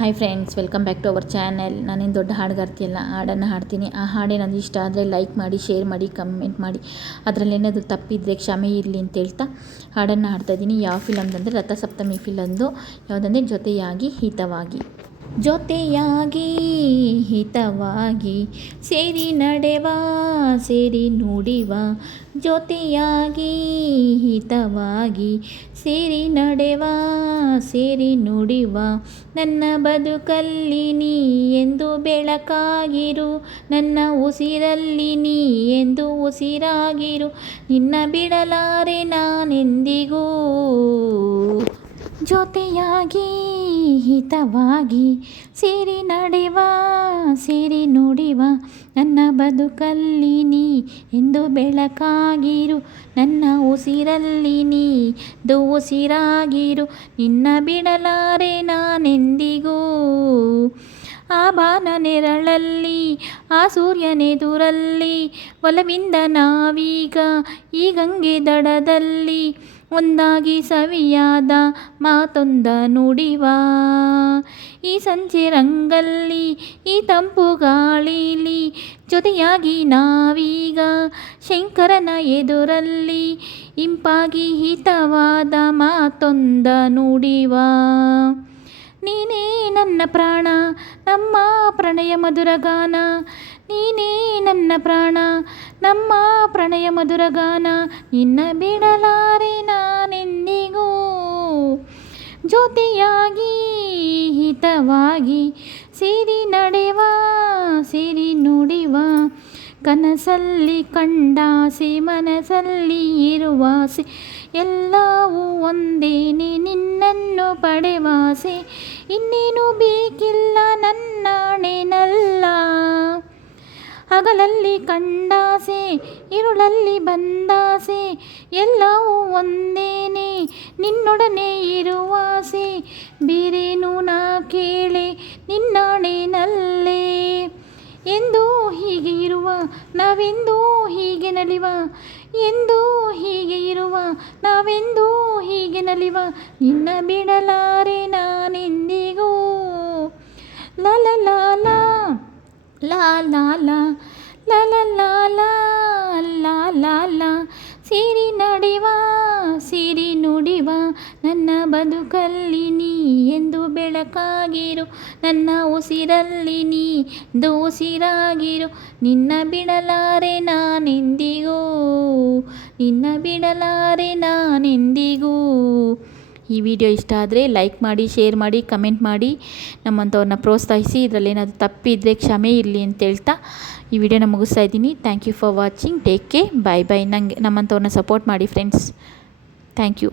Hi friends, welcome back to our channel. ನಾನೇನು ದೊಡ್ಡ ಹಾಡುಗಾರ್ತಿಯಲ್ಲ, ಹಾಡನ್ನು ಹಾಡ್ತೀನಿ. ಆ ಹಾಡೇನಾದರೂ ಇಷ್ಟ ಆದರೆ ಲೈಕ್ ಮಾಡಿ, ಶೇರ್ ಮಾಡಿ, ಕಮೆಂಟ್ ಮಾಡಿ. ಅದರಲ್ಲಿ ಏನಾದರೂ ತಪ್ಪಿದ್ದರೆ ಕ್ಷಮೆ ಇರಲಿ ಅಂತ ಹೇಳ್ತಾ ಹಾಡನ್ನು ಹಾಡ್ತಾಯಿದ್ದೀನಿ. ಯಾವ ಫಿಲಮ್ದಂದರೆ ರಥಸಪ್ತಮಿ ಫಿಲಮ್ದು. ಯಾವುದಂದರೆ ಜೊತೆಯಾಗಿ ಹಿತವಾಗಿ. ಜೊತೆಯಾಗಿ ಹಿತವಾಗಿ ಸೇರಿ ನಡೆವ, ಸೇರಿ ನುಡಿವ. ಜೊತೆಯಾಗಿ ಹಿತವಾಗಿ ಸೇರಿ ನಡೆವ, ಸೇರಿ ನುಡಿವ. ನನ್ನ ಬದುಕಲ್ಲಿ ನೀ ಎಂದು ಬೆಳಕಾಗಿರು, ನನ್ನ ಉಸಿರಲ್ಲಿ ನೀ ಎಂದು ಉಸಿರಾಗಿರು. ನಿನ್ನ ಬಿಡಲಾರೆ ನಾನೆಂದಿಗೂ. ಜೊತೆಯಾಗಿ ಹಿತವಾಗಿ ಸೇರಿ ನಡೆವ, ಸೇರಿ ನುಡಿವ. ನನ್ನ ಬದುಕಲ್ಲಿ ನೀ ಎಂದು ಬೆಳಕಾಗಿರು, ನನ್ನ ಉಸಿರಲ್ಲಿ ನೀ ಉಸಿರಾಗಿರು. ನಿನ್ನ ಬಿಡಲಾರೆ ನಾನೆಂದಿಗೂ. ಆ ಬಾನ ನೆರಳಲ್ಲಿ, ಆ ಸೂರ್ಯನೆದುರಲ್ಲಿ, ಒಲವಿಂದ ನಾವೀಗ ಈ ಗಂಗೆ ದಡದಲ್ಲಿ ಒಂದಾಗಿ ಸವಿಯಾದ ಮಾತೊಂದ ನುಡಿವ. ಈ ಸಂಜೆ ರಂಗಲ್ಲಿ, ಈ ತಂಪು ಗಾಳಿಲಿ, ಜೊತೆಯಾಗಿ ನಾವೀಗ ಶಂಕರನ ಎದುರಲ್ಲಿ ಇಂಪಾಗಿ ಹಿತವಾದ ಮಾತೊಂದ ನುಡಿವ. ನೀನೇ ನನ್ನ ಪ್ರಾಣ, ನಮ್ಮ ಪ್ರಣಯ ಮಧುರಗಾನ. ನೀನೇ ನನ್ನ ಪ್ರಾಣ, ನಮ್ಮ ಪ್ರಣಯ ಮಧುರಗಾನ. ನಿನ್ನ ಬಿಡಲಾರೆ ನಾನೆಂದಿಗೂ. ಜೊತೆಯಾಗಿ ಹಿತವಾಗಿ ಸೇರಿ ನಡೆವ, ಸೇರಿ ನುಡಿವ. ಕನಸಲ್ಲಿ ಕಂಡಾಸೆ, ಮನಸ್ಸಲ್ಲಿ ಇರುವಾಸೆ, ಎಲ್ಲವೂ ಒಂದೇನೆ ನಿನ್ನನ್ನು ಪಡೆವಾಸೆ. ಇನ್ನೇನು ಬೇಕಿಲ್ಲ ನನ್ನಾಣೆನಲ್ಲ. ಹಗಲಲ್ಲಿ ಕಂಡಾಸೆ, ಇರುಳಲ್ಲಿ ಬಂದಾಸೆ, ಎಲ್ಲವೂ ಒಂದೇನೆ ನಿನ್ನೊಡನೆ ಇರುವಾಸೆ. ಬೇರೇನು ನಾ ಕೇಳೆ ನಿನ್ನಾಣೆನಲ್ಲೇ. ಎಂದೂ ಹೀಗೆ ಇರುವ ನಾವೆಂದೂ ಹೀಗೆ ನಲಿವ, ಎಂದೂ ಹೀಗೆ ಇರುವ ನಾವೆಂದೂ ಹೀಗೆ ನಲಿವ. ನಿನ್ನ ಬಿಡಲಾರೆ ನಾನೆಂದಿಗೂ. ಲಾ ಲಾ ಲಾ ಲಾ ಲಾ ಲಾ ಲಾ ಲಾ ಲಾ ಲಾ ಲಾ ಲಾ ಲಾ. ಸೇರಿ ನಡೆವ, ಸೇರಿ ನುಡಿವ. ನನ್ನ ಬದುಕಲ್ಲಿ ನೀ ಎಂದು ಬೆಳಕಾಗಿರು, ನನ್ನ ಉಸಿರಲ್ಲಿ ನೀ ಉಸಿರಾಗಿರು. ನಿನ್ನ ಬಿಡಲಾರೆ ನಾನೆಂದಿಗೂ, ನಿನ್ನ ಬಿಡಲಾರೆ ನಾನೆಂದಿಗೂ. ಈ ವಿಡಿಯೋ ಇಷ್ಟ ಆದರೆ ಲೈಕ್ ಮಾಡಿ, ಶೇರ್ ಮಾಡಿ, ಕಮೆಂಟ್ ಮಾಡಿ. ನಮ್ಮಂಥವ್ರನ್ನ ಪ್ರೋತ್ಸಾಹಿಸಿ. ಇದರಲ್ಲಿ ಏನಾದರೂ ತಪ್ಪಿದ್ದರೆ ಕ್ಷಮೆ ಇರಲಿ ಅಂತ ಹೇಳ್ತಾ ಈ ವಿಡಿಯೋನ ಮುಗಿಸ್ತಾ ಇದ್ದೀನಿ. Thank you for watching. Take care. Bye bye. ನಮ್ಮಂಥವ್ರನ್ನ ಸಪೋರ್ಟ್ ಮಾಡಿ ಫ್ರೆಂಡ್ಸ್. Thank you.